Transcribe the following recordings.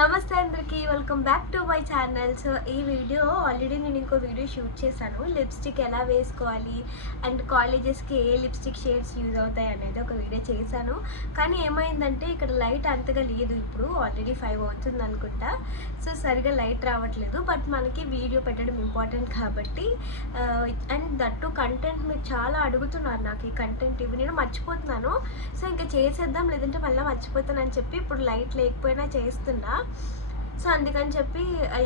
నమస్తే అందరికీ, welcome back to my channel. So ఈ వీడియో ఆల్రెడీ నేను ఇంకో వీడియో షూట్ చేశాను, లిప్స్టిక్ ఎలా వేసుకోవాలి అండ్ కాలేజెస్కి ఏ లిప్స్టిక్ షేడ్స్ యూజ్ అవుతాయి అనేది ఒక వీడియో చేశాను. కానీ ఏమైందంటే ఇక్కడ లైట్ అంతగా లేదు, ఇప్పుడు ఆల్రెడీ 5 అవుతుంది అనుకుంటా. సో సరిగా లైట్ రావట్లేదు. బట్ మనకి వీడియో పెట్టడం ఇంపార్టెంట్ కాబట్టి అండ్ దట్టు కంటెంట్ మీరు చాలా అడుగుతున్నారు నాకు, ఈ కంటెంట్ ఇవి నేను మర్చిపోతున్నాను. సో ఇంకా చేసేద్దాం, లేదంటే మళ్ళీ మర్చిపోతానని చెప్పి ఇప్పుడు లైట్ లేకపోయినా చేస్తున్నా. సో అందుకని చెప్పి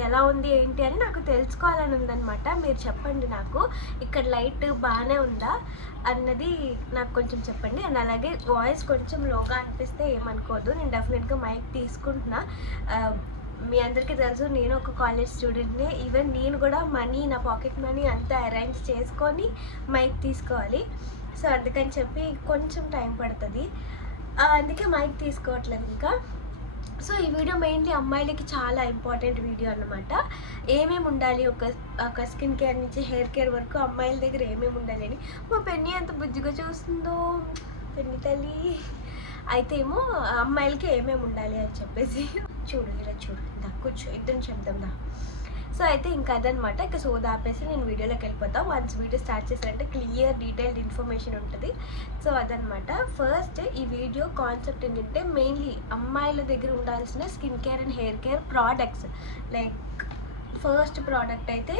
ఎలా ఉంది ఏంటి అని నాకు తెలుసుకోవాలని ఉందన్నమాట. మీరు చెప్పండి నాకు, ఇక్కడ లైట్ బాగానే ఉందా అన్నది నాకు కొంచెం చెప్పండి. అండ్ అలాగే వాయిస్ కొంచెం లోగా అనిపిస్తే ఏమనుకోవద్దు, నేను డెఫినెట్గా మైక్ తీసుకుంటున్నా. మీ అందరికీ తెలుసు నేను ఒక కాలేజ్ స్టూడెంట్ని. ఈవెన్ నేను కూడా నా పాకెట్ మనీ అంతా అరేంజ్ చేసుకొని మైక్ తీసుకోవాలి. సో అందుకని చెప్పి కొంచెం టైం పడుతుంది, అందుకే మైక్ తీసుకోవట్లేదు ఇంకా. సో ఈ వీడియో మెయిన్లీ అమ్మాయిలకి చాలా ఇంపార్టెంట్ వీడియో అన్నమాట. ఏమేమి ఉండాలి ఒక స్కిన్ కేర్ నుంచి హెయిర్ కేర్ వరకు అమ్మాయిల దగ్గర ఏమేమి ఉండాలి అని. మా పెన్ని ఎంత బుజ్జిగా చూస్తుందో, పెన్ని తల్లి. అయితే ఏమో అమ్మాయిలకి ఏమేమి ఉండాలి అని చెప్పేసి చూడు, ఇలా చూడు, కూర్చో, ఇద్దరిని చెప్దాందా. సో అయితే ఇంకా అదనమాట. ఇంకా సోదా ఆపేసి నేను వీడియోలోకి వెళ్ళిపోతాను. వన్స్ వీడియో స్టార్ట్ చేశారంటే క్లియర్ డీటెయిల్డ్ ఇన్ఫర్మేషన్ ఉంటుంది. సో అదనమాట. ఫస్ట్ ఈ వీడియో కాన్సెప్ట్ ఏంటంటే మెయిన్లీ అమ్మాయిల దగ్గర ఉండాల్సిన skin care and hair care products. Like first product అయితే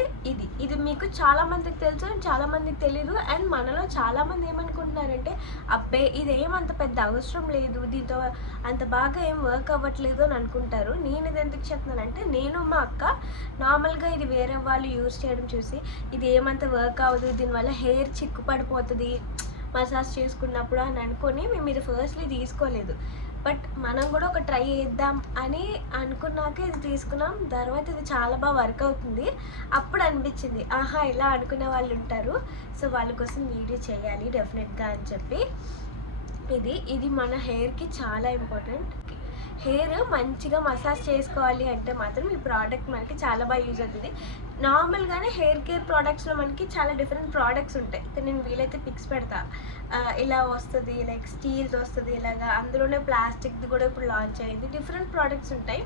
ఇది మీకు చాలామందికి తెలుసు అండ్ చాలామందికి తెలీదు. అండ్ మనలో చాలామంది ఏమనుకుంటున్నారంటే అబ్బే ఇదేమంత పెద్ద అవసరం లేదు, దీంతో అంత బాగా ఏం వర్క్ అవ్వట్లేదు అని అనుకుంటారు. నేను ఇది ఎందుకు చెప్తున్నానంటే, నేను మా అక్క నార్మల్గా ఇది వేరే వాళ్ళు యూజ్ చేయడం చూసి ఇది ఏమంత వర్క్ అవ్వదు, దీనివల్ల హెయిర్ చిక్కు పడిపోతుంది మసాజ్ చేసుకున్నప్పుడు అని అనుకొని మేము ఇది ఫస్ట్లీ తీసుకోలేదు. బట్ మనం కూడా ఒక ట్రై చేద్దాం అని అనుకున్నాక ఇది తీసుకున్నాం. తర్వాత ఇది చాలా బాగా వర్క్ అవుతుంది. అప్పుడు అనిపించింది ఆహా ఇలా అనుకునే వాళ్ళు ఉంటారు, సో వాళ్ళ కోసం వీడియో చేయాలి డెఫినెట్గా అని చెప్పి. ఇది మన హెయిర్కి చాలా ఇంపార్టెంట్. హెయిర్ మంచిగా మసాజ్ చేసుకోవాలి అంటే మాత్రం ఈ ప్రోడక్ట్ మనకి చాలా బాగా యూజ్ అవుతుంది. నార్మల్గానే హెయిర్ కేర్ ప్రోడక్ట్స్లో మనకి చాలా డిఫరెంట్ ప్రోడక్ట్స్ ఉంటాయి. నేను వీలైతే పిక్స్ పెడతా. ఇలా వస్తుంది, లైక్ స్టీల్స్ వస్తుంది ఇలాగా, అందులోనే ప్లాస్టిక్ది కూడా ఇప్పుడు లాంచ్ అయ్యింది. డిఫరెంట్ ప్రోడక్ట్స్ ఉంటాయి.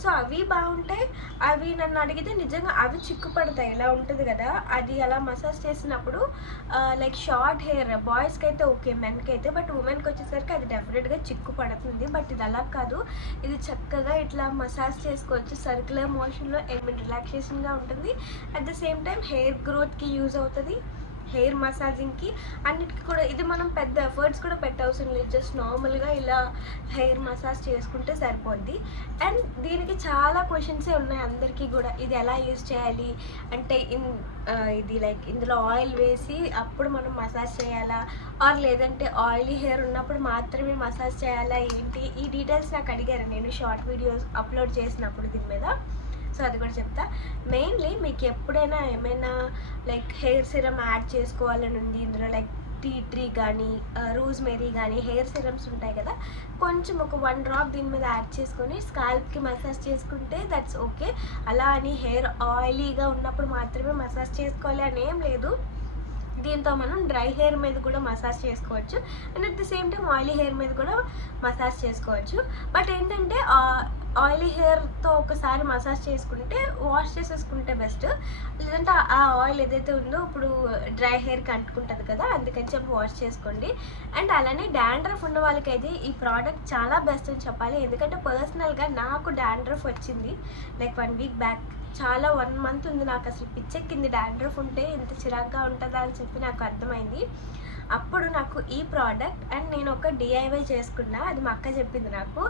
సో అవి బాగుంటాయి. అవి నన్ను అడిగితే నిజంగా అవి చిక్కు పడతాయి, ఇలా ఉంటుంది కదా. అది అలా మసాజ్ చేసినప్పుడు లైక్ షార్ట్ హెయిర్ బాయ్స్కి అయితే ఓకే, మెన్కి అయితే, బట్ ఉమెన్కి వచ్చేసరికి అది డెఫినెట్గా చిక్కు పడుతుంది. బట్ ఇది అలా కాదు, ఇది చక్కగా ఇట్లా మసాజ్ చేసుకోవచ్చు. సర్క్యులర్ మోషన్లో రిలాక్సేషన్గా ఉంటుంది. At the same time hair గ్రోత్కి యూజ్ అవుతుంది, హెయిర్ మసాజింగ్కి, అన్నిటికీ కూడా. ఇది మనం పెద్ద ఎఫర్ట్స్ కూడా పెట్టవసరం లేదు, జస్ట్ నార్మల్గా ఇలా హెయిర్ మసాజ్ చేసుకుంటే సరిపోద్ది. అండ్ దీనికి చాలా క్వశ్చన్సే ఉన్నాయి అందరికీ కూడా, ఇది ఎలా యూజ్ చేయాలి అంటే ఇది లైక్ ఇందులో ఆయిల్ వేసి అప్పుడు మనం మసాజ్ చేయాలా, ఆర్ లేదంటే ఆయిలీ హెయిర్ ఉన్నప్పుడు మాత్రమే మసాజ్ చేయాలా ఏంటి, ఈ డీటెయిల్స్ నాకు అడిగారు నేను షార్ట్ వీడియోస్ అప్లోడ్ చేసినప్పుడు దీని మీద. సో అది కూడా చెప్తా. మెయిన్లీ మీకు ఎప్పుడైనా ఏమైనా లైక్ హెయిర్ సిరమ్ యాడ్ చేసుకోవాలని ఉంది ఇందులో, లైక్ టీ ట్రీ కానీ రోజ్మెరీ కానీ హెయిర్ సిరమ్స్ ఉంటాయి కదా, కొంచెం ఒక 1 డ్రాప్ దీని మీద యాడ్ చేసుకొని స్కాల్ప్కి మసాజ్ చేసుకుంటే దట్స్ ఓకే. అలా అని హెయిర్ ఆయిలీగా ఉన్నప్పుడు మాత్రమే మసాజ్ చేసుకోవాలి అని ఏం లేదు. దీంతో మనం డ్రై హెయిర్ మీద కూడా మసాజ్ చేసుకోవచ్చు and at the same time oily hair మీద కూడా మసాజ్ చేసుకోవచ్చు. బట్ ఏంటంటే ఆయిలీ హెయిర్తో ఒకసారి మసాజ్ చేసుకుంటే వాష్ చేసేసుకుంటే బెస్ట్. లేదంటే ఆ ఆయిల్ ఏదైతే ఉందో ఇప్పుడు డ్రై హెయిర్కి అంటుకుంటుంది కదా, అందుకని చెప్పి వాష్ చేసుకోండి. అండ్ అలానే డాండ్రఫ్ ఉన్న వాళ్ళకైతే ఈ ప్రోడక్ట్ చాలా బెస్ట్ అని చెప్పాలి. ఎందుకంటే పర్సనల్గా నాకు డాండ్రఫ్ వచ్చింది లైక్ 1 వీక్ బ్యాక్. చాలా 1 మంత్ ఉంది నాకు, అసలు పిచ్చెక్కింది డాండ్రఫ్ ఉంటే ఎంత చిరాగ్గా ఉంటుందా అని చెప్పి నాకు అర్థమైంది. అప్పుడు నాకు ఈ ప్రోడక్ట్ అండ్ నేను ఒక డిఐవై చేసుకున్నా, అది మా అక్క చెప్పింది నాకు.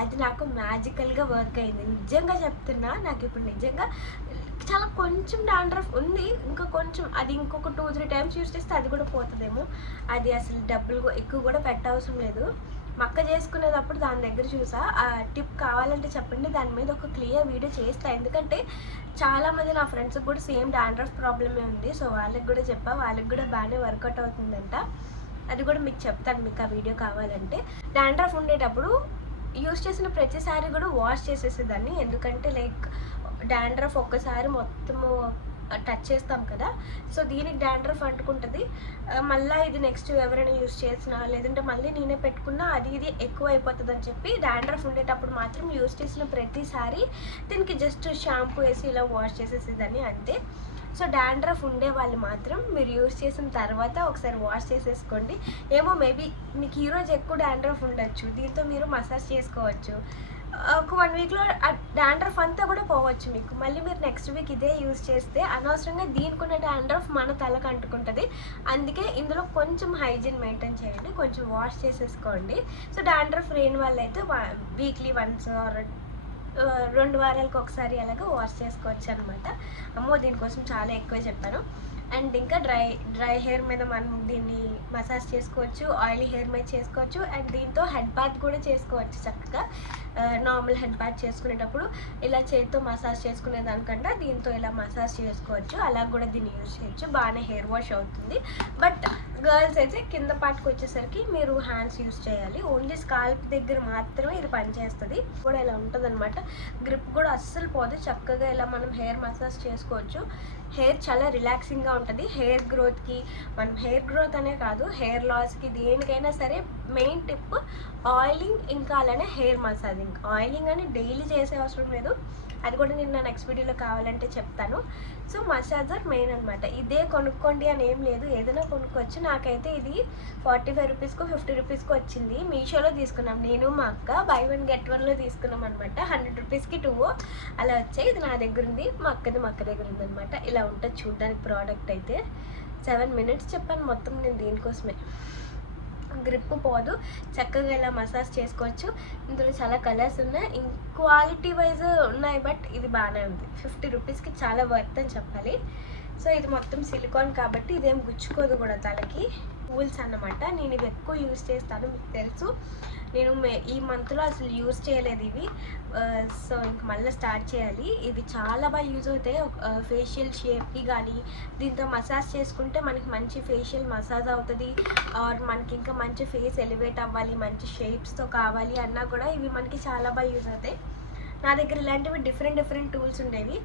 అది నాకు మ్యాజికల్గా వర్క్ అయింది, నిజంగా చెప్తున్నా. నాకు ఇప్పుడు నిజంగా చాలా కొంచెం డాండ్రఫ్ ఉంది, ఇంకా కొంచెం, అది ఇంకొక 2-3 టైమ్స్ యూజ్ చేస్తే అది కూడా పోతుందేమో. అది అసలు డబ్బులు ఎక్కువ కూడా పెట్టవసరం లేదు. మా అక్క చేసుకునేటప్పుడు దాని దగ్గర చూసా. ఆ టిప్ కావాలంటే చెప్పండి, దాని మీద ఒక క్లియర్ వీడియో చేస్తా. ఎందుకంటే చాలామంది నా ఫ్రెండ్స్కి కూడా సేమ్ డాండ్రఫ్ ప్రాబ్లమే ఉంది. సో వాళ్ళకి కూడా చెప్పా, వాళ్ళకి కూడా బాగానే వర్కౌట్ అవుతుందంట. అది కూడా మీకు చెప్తాను, మీకు ఆ వీడియో కావాలంటే. డాండ్రఫ్ ఉండేటప్పుడు యూజ్ చేసిన ప్రతిసారి కూడా వాష్ చేసేసేదాన్ని. ఎందుకంటే లైక్ డాండ్రఫ్ ఒక్కసారి మొత్తము టచ్ చేస్తాం కదా, సో దీనికి డాండ్రఫ్ అంటుకుంటుంది. మళ్ళీ ఇది నెక్స్ట్ ఎవరైనా యూస్ చేసినా లేదంటే మళ్ళీ నేనే పెట్టుకున్నా అది ఇది ఎక్కువ అయిపోతుంది అని చెప్పి డాండ్రఫ్ ఉండేటప్పుడు మాత్రం యూస్ చేసిన ప్రతిసారి దీనికి జస్ట్ షాంపూ వేసి ఇలా వాష్ చేసేసేదాన్ని అంతే. సో డాండ్రఫ్ ఉండే వాళ్ళు మాత్రం మీరు యూస్ చేసిన తర్వాత ఒకసారి వాష్ చేసేసుకోండి. ఏమో మేబీ మీకు ఈరోజు ఎక్కువ డాండ్రఫ్ ఉండొచ్చు, దీంతో మీరు మసాజ్ చేసుకోవచ్చు. ఒక 1 వీక్లో ఆ డాండ్రఫ్ అంతా కూడా పోవచ్చు మీకు. మళ్ళీ మీరు నెక్స్ట్ వీక్ ఇదే యూస్ చేస్తే అనవసరంగా దీనికి ఉన్న డాండ్రఫ్ మన తలకు అంటుకుంటుంది. అందుకే ఇందులో కొంచెం హైజీన్ మెయింటైన్ చేయండి, కొంచెం వాష్ చేసేసుకోండి. సో డాండ్రఫ్ లేని వాళ్ళు అయితే వీక్లీ వన్స్ ఆర్ 2 వారాలకు ఒకసారి అలాగా వాష్ చేసుకోవచ్చు అనమాట. అమ్మో దీనికోసం చాలా ఎక్కువ చెప్పాను. అండ్ ఇంకా డ్రై హెయిర్ మీద మనం దీన్ని మసాజ్ చేసుకోవచ్చు, ఆయిలీ హెయిర్ మీద చేసుకోవచ్చు. అండ్ దీంతో హెడ్ బాత్ కూడా చేసుకోవచ్చు చక్కగా. నార్మల్ హెడ్ బాత్ చేసుకునేటప్పుడు ఇలా చేతితో మసాజ్ చేసుకునే దానికంటే దీంతో ఇలా మసాజ్ చేసుకోవచ్చు. అలా కూడా దీన్ని యూజ్ చేయొచ్చు, బాగానే హెయిర్ వాష్ అవుతుంది. బట్ గర్ల్స్ అయితే కింద పాటుకు వచ్చేసరికి మీరు హ్యాండ్స్ యూజ్ చేయాలి. ఓన్లీ స్కాల్ప్ దగ్గర మాత్రమే ఇది పనిచేస్తుంది. కూడా ఇలా ఉంటుంది అనమాట. గ్రిప్ కూడా అస్సలు పోదు, చక్కగా ఇలా మనం హెయిర్ మసాజ్ చేసుకోవచ్చు. హెయిర్ చాలా రిలాక్సింగ్గా ఉంటుంది. హెయిర్ గ్రోత్కి, మనం హెయిర్ గ్రోత్ అనే కాదు, హెయిర్ లాస్కి, దేనికైనా సరే మెయిన్ టిప్ ఆయిలింగ్, ఇంకా అలానే హెయిర్ మసాజింగ్. ఆయిలింగ్ అని డైలీ చేసే అవసరం లేదు, అది కూడా నేను నా నెక్స్ట్ వీడియోలో కావాలంటే చెప్తాను. సో మసాజర్ మెయిన్ అనమాట. ఇదే కొనుక్కోండి అని ఏం లేదు, ఏదైనా కొనుక్కోవచ్చు. నాకైతే ఇది 45 రూపీస్కో 50 రూపీస్కో వచ్చింది. మీషోలో తీసుకున్నాం, నేను మా అక్క buy 1 get 1లో తీసుకున్నాం అనమాట. 100 రూపీస్కి 2 అలా వచ్చాయి. ఇది నా దగ్గర ఉంది, మా అక్క దగ్గర ఉంది అనమాట. ఇలా ఉంటుంది చూడడానికి ప్రోడక్ట్ అయితే. 7 minutes చెప్పాను మొత్తం నేను దీనికోసమే. గ్రిప్ పోదు, చక్కగా ఇలా మసాజ్ చేసుకోవచ్చు. ఇందులో చాలా కలర్స్ ఉన్నాయి, క్వాలిటీ వైజ్ ఉన్నాయి, బట్ ఇది బాగానే ఉంది. 50 రూపీస్కి చాలా వర్త్ అని చెప్పాలి. సో ఇది మొత్తం సిలికాన్ కాబట్టి ఇదేం గుచ్చుకోదు కూడా తలకి. టూల్స్ అన్నమాట. నేను ఇవి ఎక్కువ యూజ్ చేస్తాను, మీకు తెలుసు. నేను ఈ మంత్లో అసలు యూజ్ చేయలేదు ఇవి. సో ఇంక మళ్ళీ స్టార్ట్ చేయాలి. ఇవి చాలా బాగా యూజ్ అవుతాయి ఫేషియల్ షేప్కి కానీ. దీంతో మసాజ్ చేసుకుంటే మనకి మంచి ఫేషియల్ మసాజ్ అవుతుంది. ఆర్ మనకి ఇంకా మంచి ఫేస్ ఎలివేట్ అవ్వాలి, మంచి షేప్స్తో కావాలి అన్నా కూడా ఇవి మనకి చాలా బాగా యూజ్ అవుతాయి. నా దగ్గర ఇలాంటివి డిఫరెంట్ టూల్స్ ఉండేవి,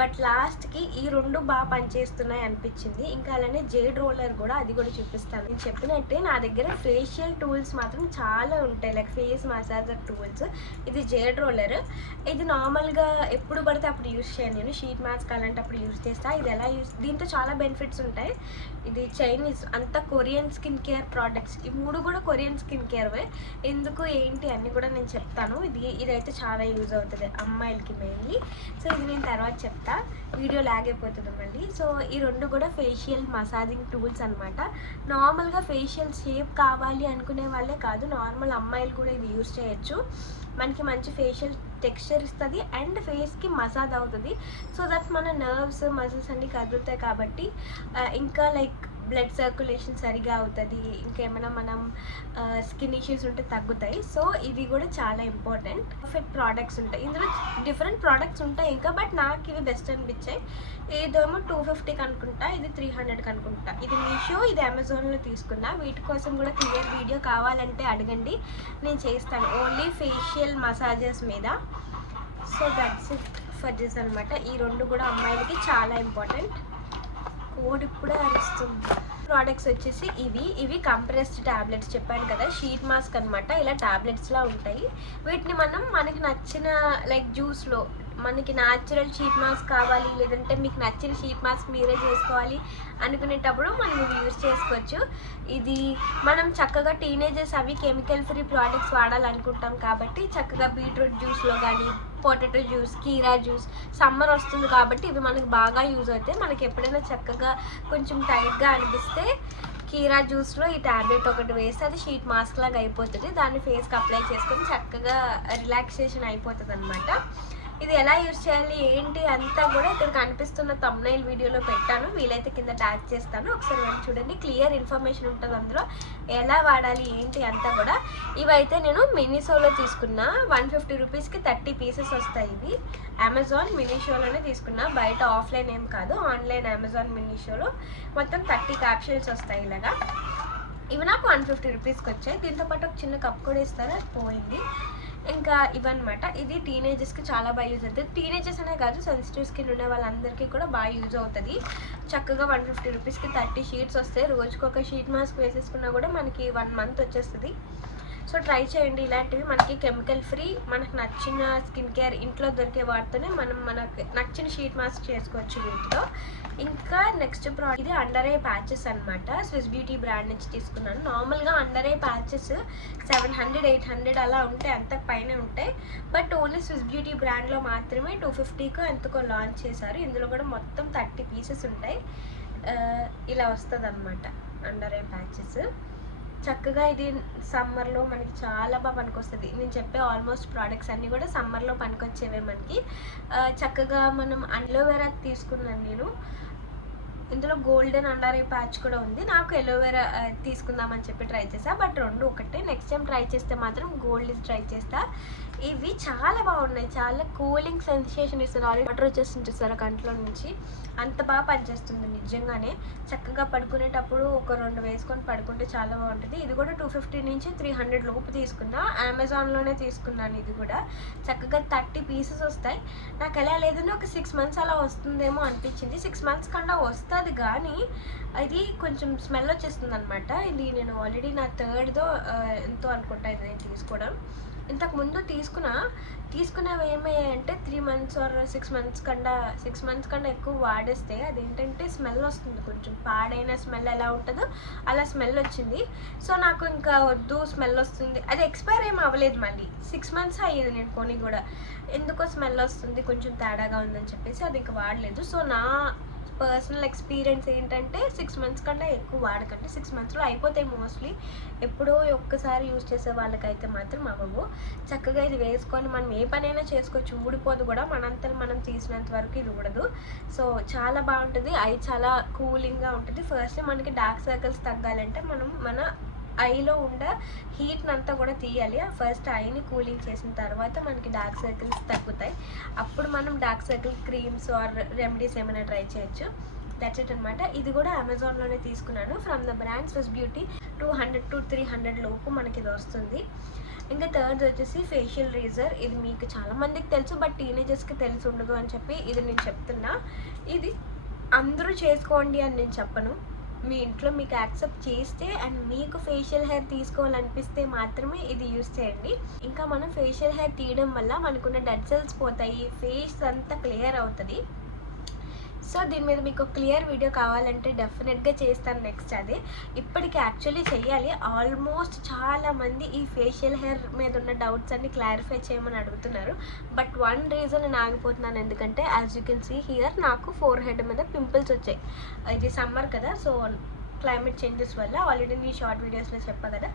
బట్ లాస్ట్కి ఈ 2 బాగా పనిచేస్తున్నాయి అనిపించింది. ఇంకా అలానే జేడ్ రోలర్ కూడా, అది కూడా చూపిస్తాను. నేను చెప్పినట్టే నా దగ్గర ఫేషియల్ టూల్స్ మాత్రం చాలా ఉంటాయి, లైక్ ఫేస్ మసాజర్ టూల్స్. ఇది జేడ్ రోలర్. ఇది నార్మల్గా ఎప్పుడు పడితే అప్పుడు యూజ్ చేయను నేను, షీట్ మాస్క్ అలాంటప్పుడు యూజ్ చేస్తాను. ఇది ఎలా దీంతో చాలా బెనిఫిట్స్ ఉంటాయి. ఇది చైనీస్, అంతా కొరియన్ స్కిన్ కేర్ ప్రోడక్ట్స్. ఈ 3 కూడా కొరియన్ స్కిన్ కేర్వే. ఎందుకు ఏంటి అన్నీ కూడా నేను చెప్తాను. ఇదైతే చాలా యూజ్ అవుతుంది అమ్మాయిలకి మెయిన్లీ. సో ఇది నేను తర్వాత చెప్తాను, వీడియో లాగ్ అయిపోతుంది మళ్ళీ. సో ఈ 2 కూడా ఫేషియల్ మసాజింగ్ టూల్స్ అనమాట. నార్మల్గా ఫేషియల్ షేప్ కావాలి అనుకునే వాళ్ళే కాదు, నార్మల్ అమ్మాయిలు కూడా ఇది యూజ్ చేయొచ్చు. మనకి మంచి ఫేషియల్ టెక్స్చర్ ఇస్తుంది అండ్ ఫేస్కి మసాజ్ అవుతుంది. సో దట్ మన నర్వ్స్ మజిల్స్ అన్నీ కదులుతాయి కాబట్టి ఇంకా లైక్ బ్లడ్ సర్క్యులేషన్ సరిగా అవుతుంది. ఇంకేమైనా మనం స్కిన్ ఇష్యూస్ ఉంటే తగ్గుతాయి. సో ఇవి కూడా చాలా ఇంపార్టెంట్. పర్ఫెక్ట్ ప్రోడక్ట్స్ ఉంటాయి ఇందులో, డిఫరెంట్ ప్రోడక్ట్స్ ఉంటాయి ఇంకా, బట్ నాకు ఇవి బెస్ట్ అనిపించాయి. ఇదేమో 250కి అనుకుంటా, ఇది 300కి అనుకుంటా. ఇది మీషో, ఇది అమెజాన్లో తీసుకున్నా. వీటి కోసం కూడా క్లియర్ వీడియో కావాలంటే అడగండి, నేను చేస్తాను ఓన్లీ ఫేషియల్ మసాజెస్ మీద. So that's it for this అనమాట. ఈ 2 కూడా అమ్మాయిలకి చాలా ఇంపార్టెంట్. కోడ్ ఇప్పుడే అరుస్తుంది. ప్రోడక్ట్స్ వచ్చేసి ఇవి కంప్రెస్డ్ టాబ్లెట్స్ చెప్పాను కదా, షీట్ మాస్క్ అనమాట. ఇలా టాబ్లెట్స్లా ఉంటాయి. వీటిని మనకి నచ్చిన లైక్ జ్యూస్లో మనకి న్యాచురల్ షీట్ మాస్క్ కావాలి, లేదంటే మీకు నచ్చిన షీట్ మాస్క్ మీరే చేసుకోవాలి అనుకునేటప్పుడు మనం ఇవి యూజ్ చేసుకోవచ్చు. ఇది మనం చక్కగా టీనేజర్స్ అవి కెమికల్ ఫ్రీ ప్రోడక్ట్స్ వాడాలనుకుంటాం కాబట్టి చక్కగా బీట్రూట్ జ్యూస్లో కానీ, పొటాటో జ్యూస్, కీరా జ్యూస్, సమ్మర్ వస్తుంది కాబట్టి ఇవి మనకు బాగా యూజ్ అవుతాయి. మనకి ఎప్పుడైనా చక్కగా కొంచెం టైట్గా అనిపిస్తే కీరా జ్యూస్లో ఈ ట్యాబ్లెట్ ఒకటి వేస్తే అది షీట్ మాస్క్ లాగా అయిపోతుంది. దాన్ని ఫేస్కి అప్లై చేసుకొని చక్కగా రిలాక్సేషన్ అయిపోతుంది అనమాట. ఇది ఎలా యూజ్ చేయాలి ఏంటి అంతా కూడా ఇక్కడ కనిపిస్తున్న థంబ్నెయిల్ వీడియోలో పెట్టాను, వీలైతే కింద ట్యాగ్ చేస్తాను, ఒకసారి వెళ్ళి చూడండి. క్లియర్ ఇన్ఫర్మేషన్ ఉంటుంది అందులో, ఎలా వాడాలి ఏంటి అంతా కూడా. ఇవైతే నేను మినిషోలో తీసుకున్నా. 150 రూపీస్కి 30 పీసెస్ వస్తాయి. ఇవి అమెజాన్ మినిషోలోనే తీసుకున్నా, బయట ఆఫ్లైన్ ఏం కాదు, ఆన్లైన్ అమెజాన్ మినిషోలో మొత్తం 30 క్యాప్సూల్స్ వస్తాయి ఇలాగా. ఇవి నాకు 150 రూపీస్కి వచ్చాయి. దీంతో పాటు ఒక చిన్న కప్ కూడా ఇస్తారు, అది పోయింది. ఇంకా ఇవన్నమాట. ఇది టీనేజర్స్కి చాలా బాగా యూజ్ అవుతుంది. టీనేజర్స్ అనే కాదు, సెన్సిటివ్ స్కిన్ ఉండే వాళ్ళందరికీ కూడా బాగా యూజ్ అవుతుంది. చక్కగా 150 రూపీస్కి 30 షీట్స్ వస్తాయి. రోజుకి ఒక షీట్ మాస్క్ వేసేసుకున్నా కూడా మనకి 1 మంత్ వచ్చేస్తుంది. సో ట్రై చేయండి. ఇలాంటివి మనకి కెమికల్ ఫ్రీ, మనకు నచ్చిన స్కిన్ కేర్ ఇంట్లో దొరికే వాటితోనే మనకు నచ్చిన షీట్ మాస్క్ చేసుకోవచ్చు వీటితో. ఇంకా నెక్స్ట్ ప్రోడక్ట్ ఇది అండర్ ఐ ప్యాచెస్ అనమాట. స్విస్ బ్యూటీ బ్రాండ్ నుంచి తీసుకున్నాను. నార్మల్గా అండర్ ఐ ప్యాచెస్ 700-800 అలా ఉంటాయి, అంత పైన ఉంటాయి. బట్ ఓన్లీ స్విస్ బ్యూటీ బ్రాండ్లో మాత్రమే 250కో ఎంతకో లాంచ్ చేశారు. ఇందులో కూడా మొత్తం 30 పీసెస్ ఉంటాయి. ఇలా వస్తుంది అనమాట అండర్ ఐ ప్యాచెస్. చక్కగా ఇది సమ్మర్లో మనకి చాలా బాగా పనికొస్తుంది. నేను చెప్పే ఆల్మోస్ట్ ప్రోడక్ట్స్ అన్నీ కూడా సమ్మర్లో పనికొచ్చేవే మనకి. చక్కగా మనం అలోవెరా తీసుకున్నాను నేను. ఇందులో గోల్డెన్ అండర్ ఐ ప్యాచ్ కూడా ఉంది. నాకు ఎలోవెరా తీసుకుందామని చెప్పి ట్రై చేసా, బట్ రెండు ఒకటే. నెక్స్ట్ టైం ట్రై చేస్తే మాత్రం గోల్డ్ ట్రై చేస్తా. ఇవి చాలా బాగున్నాయి, చాలా కూలింగ్ సెన్సేషన్ ఇస్తుంది. ఆల్రెడీ వాటర్ వచ్చేస్తుంది చూసారా కంట్లో నుంచి, అంత బాగా పనిచేస్తుంది నిజంగానే. చక్కగా పడుకునేటప్పుడు ఒక 2 వేసుకొని పడుకుంటే చాలా బాగుంటుంది. ఇది కూడా 250 నుంచి 300 లోపు తీసుకున్నా. అమెజాన్లోనే తీసుకున్నాను. ఇది కూడా చక్కగా 30 పీసెస్ వస్తాయి. నాకు ఎలా లేదని ఒక 6 మంత్స్ అలా వస్తుందేమో అనిపించింది. 6 మంత్స్ కన్నా వస్తుంది, కానీ ఇది కొంచెం స్మెల్ వచ్చేస్తుంది అనమాట. ఇది నేను ఆల్రెడీ నా థర్డ్దో ఎంతో అనుకుంటా ఇది నేను తీసుకోవడం. ఇంతకు ముందు తీసుకున్నవి ఏమయ్యాయంటే 3 మంత్స్ ఆర్ 6 మంత్స్ కన్నా ఎక్కువ వాడేస్తే అదేంటంటే స్మెల్ వస్తుంది. కొంచెం పాడైన స్మెల్ ఎలా ఉంటుందో అలా స్మెల్ వచ్చింది. సో నాకు ఇంకా వద్దు, స్మెల్ వస్తుంది. అది ఎక్స్పైర్ ఏం అవ్వలేదు, మళ్ళీ 6 మంత్స్ అయ్యేది నేను కొని కూడా. ఎందుకో స్మెల్ వస్తుంది, కొంచెం తేడాగా ఉందని చెప్పేసి అది ఇంకా వాడలేదు. సో నా పర్సనల్ ఎక్స్పీరియన్స్ ఏంటంటే 6 మంత్స్ కన్నా ఎక్కువ వాడకండి. 6 మంత్స్లో అయిపోతాయి మోస్ట్లీ. ఎప్పుడో ఒక్కసారి యూజ్ చేసే వాళ్ళకైతే మాత్రం అవ్వవు. చక్కగా ఇది వేసుకొని మనం ఏ పనైనా చేసుకోవచ్చు, ఊడిపోదు కూడా. మనంతా మనం తీసినంత వరకు ఇది ఊడదు. సో చాలా బాగుంటుంది. ఐ చాలా కూలింగ్గా ఉంటుంది. ఫస్ట్ మనకి డార్క్ సర్కిల్స్ తగ్గాలంటే మనం మన ఐలో ఉండే హీట్ని అంతా కూడా తీయాలి. ఫస్ట్ ఐని కూలింగ్ చేసిన తర్వాత మనకి డార్క్ సర్కిల్స్ తగ్గుతాయి. అప్పుడు మనం dark circle creams or remedies ఏమైనా ట్రై చేయొచ్చు. దట్స్ ఇట్ అనమాట. ఇది కూడా అమెజాన్లోనే తీసుకున్నాను. From the brand Swiss Beauty. 200-300 లోపు మనకి ఇది వస్తుంది. ఇంకా థర్డ్ వచ్చేసి ఫేషియల్ రేజర్. ఇది మీకు చాలా మందికి తెలుసు, బట్ టీనేజర్స్కి తెలిసి ఉండదు అని చెప్పి ఇది నేను చెప్తున్నా. ఇది అందరూ చేసుకోండి అని నేను చెప్పను. మీ ఇంట్లో మీకు యాక్సెప్ట్ చేస్తే అండ్ మీకు ఫేషియల్ హెయిర్ తీసుకోవాలనిపిస్తే మాత్రమే ఇది యూస్ చేయండి. ఇంకా మనం ఫేషియల్ హెయిర్ తీయడం వల్ల మనకున్న డెడ్ సెల్స్ పోతాయి, ఫేస్ అంతా క్లియర్ అవుతుంది. సో దీని మీద మీకు క్లియర్ వీడియో కావాలంటే డెఫినెట్గా చేస్తాను నెక్స్ట్. అదే ఇప్పటికి యాక్చువల్లీ చెయ్యాలి. ఆల్మోస్ట్ చాలామంది ఈ ఫేషియల్ హెయిర్ మీద ఉన్న డౌట్స్ అన్ని క్లారిఫై చేయమని అడుగుతున్నారు. బట్ వన్ రీజన్ నేను ఆగిపోతున్నాను, ఎందుకంటే as you can see here నాకు ఫోర్ హెడ్ మీద పింపుల్స్ వచ్చాయి. ఇది సమ్మర్ కదా, సో క్లైమేట్ చేంజెస్ వల్ల ఆల్రెడీ నేను షార్ట్ వీడియోస్లో చెప్పా కదా.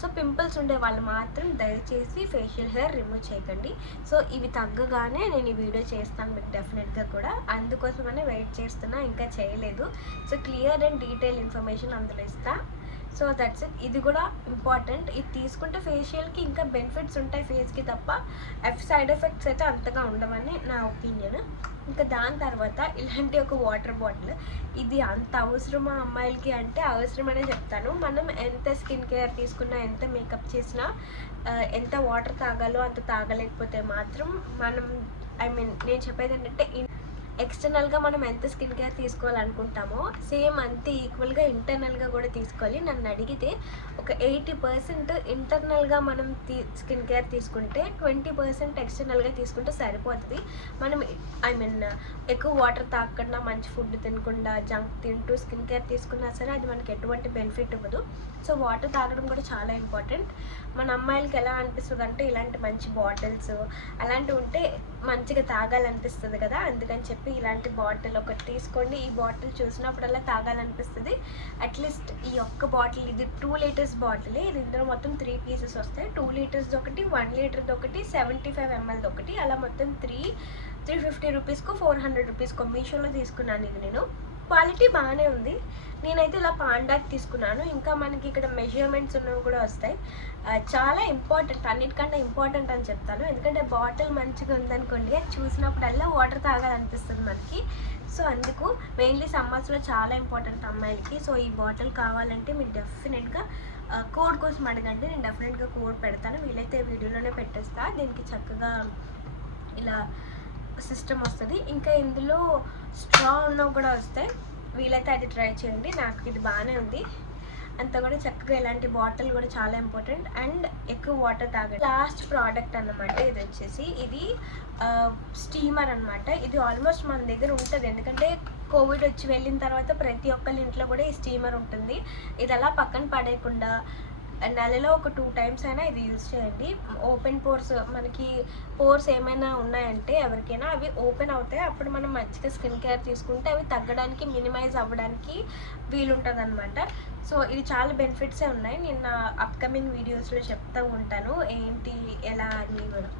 సో పింపుల్స్ ఉండే వాళ్ళు మాత్రం దయచేసి ఫేషియల్ హెయిర్ రిమూవ్ చేయకండి. సో ఇవి తగ్గగానే నేను ఈ వీడియో చేస్తాను మీకు డెఫినెట్గా కూడా. అందుకోసమనే వెయిట్ చేస్తున్నా, ఇంకా చేయలేదు. So clear and detail information అందులో ఇస్తా. So that's it. ఇది కూడా ఇంపార్టెంట్. ఇది తీసుకుంటే ఫేషియల్కి ఇంకా బెనిఫిట్స్ ఉంటాయి ఫేస్కి తప్ప సైడ్ ఎఫెక్ట్స్ అయితే అంతగా ఉండవని నా ఒపీనియన్. ఇంకా దాని తర్వాత ఇలాంటి ఒక వాటర్ బాటిల్. ఇది అంత అవసరమా అమ్మాయిలకి అంటే అవసరమనే చెప్తాను. మనం ఎంత స్కిన్ కేర్ తీసుకున్నా, ఎంత మేకప్ చేసినా, ఎంత వాటర్ తాగాలో అంత తాగలేకపోతే మాత్రం మనం నేను చెప్పేది ఏంటంటే ఎక్స్టర్నల్గా మనం ఎంత స్కిన్ కేర్ తీసుకోవాలనుకుంటామో సేమ్ అంతే ఈక్వల్గా ఇంటర్నల్గా కూడా తీసుకోవాలి. నన్ను అడిగితే ఒక 80% ఇంటర్నల్గా మనం స్కిన్ కేర్ తీసుకుంటే 20% ఎక్స్టర్నల్గా తీసుకుంటే సరిపోతుంది. మనం ఎక్కువ వాటర్ తాగకుండా, మంచి ఫుడ్ తినకుండా, జంక్ తింటూ స్కిన్ కేర్ తీసుకున్నా సరే అది మనకి ఎటువంటి బెనిఫిట్ ఇవ్వదు. సో వాటర్ తాగడం కూడా చాలా ఇంపార్టెంట్. మన అమ్మాయిలకి ఎలా అనిపిస్తుంది అంటే ఇలాంటి మంచి బాటిల్స్ అలాంటివి ఉంటే మంచిగా తాగాలనిపిస్తుంది కదా, అందుకని చెప్పి ఇలాంటి బాటిల్ ఒకటి తీసుకోండి. ఈ బాటిల్ చూసినప్పుడల్లా తాగాలనిపిస్తుంది. అట్లీస్ట్ ఈ ఒక్క బాటిల్, ఇది 2 లీటర్స్ బాటిల్. ఇది ఇందులో మొత్తం 3 పీసెస్ వస్తాయి. 2 లీటర్స్ ఒకటి, 1 లీటర్ది ఒకటి, 75 ml ఒకటి, అలా మొత్తం 350 రూపీస్కు 400 రూపీస్కో మీషోలో తీసుకున్నాను. ఇది నేను క్వాలిటీ బాగానే ఉంది. నేనైతే ఇలా పాండాకి తీసుకున్నాను. ఇంకా మనకి ఇక్కడ మెజర్మెంట్స్ ఉన్నవి కూడా వస్తాయి. చాలా ఇంపార్టెంట్, అన్నిటికన్నా ఇంపార్టెంట్ అని చెప్తాను. ఎందుకంటే బాటిల్ మంచిగా ఉందనుకోండి, అది చూసినప్పుడల్లా వాటర్ తాగాలనిపిస్తుంది మనకి. సో అందుకు మెయిన్లీ సమ్మర్స్లో చాలా ఇంపార్టెంట్ అమ్మాయిలకి. సో ఈ బాటిల్ కావాలంటే మీరు డెఫినెట్గా కోడ్ కోసం అడగండి, నేను డెఫినెట్గా కోడ్ పెడతాను, వీలైతే వీడియోలోనే పెట్టేస్తా. దీనికి చక్కగా ఇలా సిస్టమ్ వస్తుంది. ఇంకా ఇందులో స్ట్రా ఉన్నవి కూడా వస్తాయి, వీలైతే అది ట్రై చేయండి. నాకు ఇది బాగానే ఉంది. అంతా కూడా చక్కగా ఇలాంటి బాటిల్ కూడా చాలా ఇంపార్టెంట్, అండ్ ఎక్కువ వాటర్ తాగండి. లాస్ట్ ప్రోడక్ట్ అన్నమాట ఇది వచ్చేసి, ఇది స్టీమర్ అన్నమాట. ఇది ఆల్మోస్ట్ మన దగ్గర ఉంటుంది, ఎందుకంటే కోవిడ్ వచ్చి వెళ్ళిన తర్వాత ప్రతి ఒక్కరి ఇంట్లో కూడా ఈ స్టీమర్ ఉంటుంది. ఇది అలా పక్కన పడేయకుండా నెలలో ఒక 2 times అయినా ఇది యూజ్ చేయండి. ఓపెన్ పోర్స్, మనకి పోర్స్ ఏమైనా ఉన్నాయంటే ఎవరికైనా అవి ఓపెన్ అవుతాయి. అప్పుడు మనం మంచిగా స్కిన్ కేర్ తీసుకుంటే అవి తగ్గడానికి, మినిమైజ్ అవ్వడానికి వీలుంటుంది అనమాట. సో ఇది చాలా బెనిఫిట్సే ఉన్నాయి. నేను నా అప్కమింగ్ వీడియోస్లో చెప్తూ ఉంటాను ఏంటి ఎలా అని కూడా.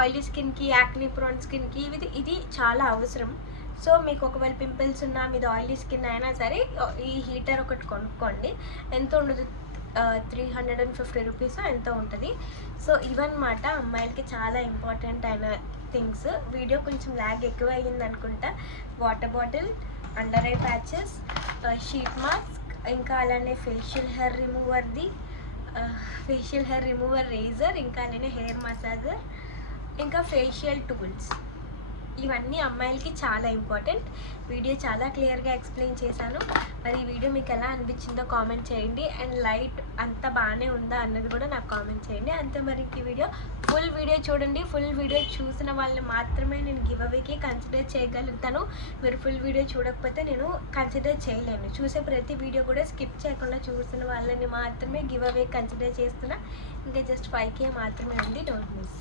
ఆయిలీ స్కిన్కి, యాక్నీ ప్రోన్ స్కిన్కి ఇది చాలా అవసరం. సో మీకు ఒకవేళ పింపుల్స్ ఉన్నా, మీది ఆయిలీ స్కిన్ అయినా సరే ఈ హీటర్ ఒకటి కొనుక్కోండి. ఎంత ఉండదు, 350 రూపీస్ ఎంతో ఉంటుంది. సో ఇవన్నమాట అమ్మాయిలకి చాలా ఇంపార్టెంట్ అయిన థింగ్స్. వీడియో కొంచెం ల్యాగ్ ఎక్కువ అయ్యింది అనుకుంటా. Water bottle, under eye patches, sheet mask, ఇంకా అలానే ఫేషియల్ హెయిర్ రిమూవర్ రేజర్, ఇంకా అలానే హెయిర్ మసాజర్, ఇంకా ఫేషియల్ టూల్స్. ఇవన్నీ అమ్మాయిలకి చాలా ఇంపార్టెంట్. వీడియో చాలా క్లియర్గా ఎక్స్ప్లెయిన్ చేశాను. మరి ఈ వీడియో మీకు ఎలా అనిపించిందో కామెంట్ చేయండి, అండ్ లైట్ అంతా బాగానే ఉందా అన్నది కూడా నాకు కామెంట్ చేయండి. అంతే. మరి ఈ ఫుల్ వీడియో చూడండి. ఫుల్ వీడియో చూసిన వాళ్ళని మాత్రమే నేను గివ్ అవేకి కన్సిడర్ చేయగలుగుతాను. మీరు ఫుల్ వీడియో చూడకపోతే నేను కన్సిడర్ చేయలేను. చూసే ప్రతి వీడియో కూడా స్కిప్ చేయకుండా చూసిన వాళ్ళని మాత్రమే గివ్ అవే కన్సిడర్ చేస్తున్నా. ఇంకా జస్ట్ 5K మాత్రమే ఉంది, డోంట్ మిస్.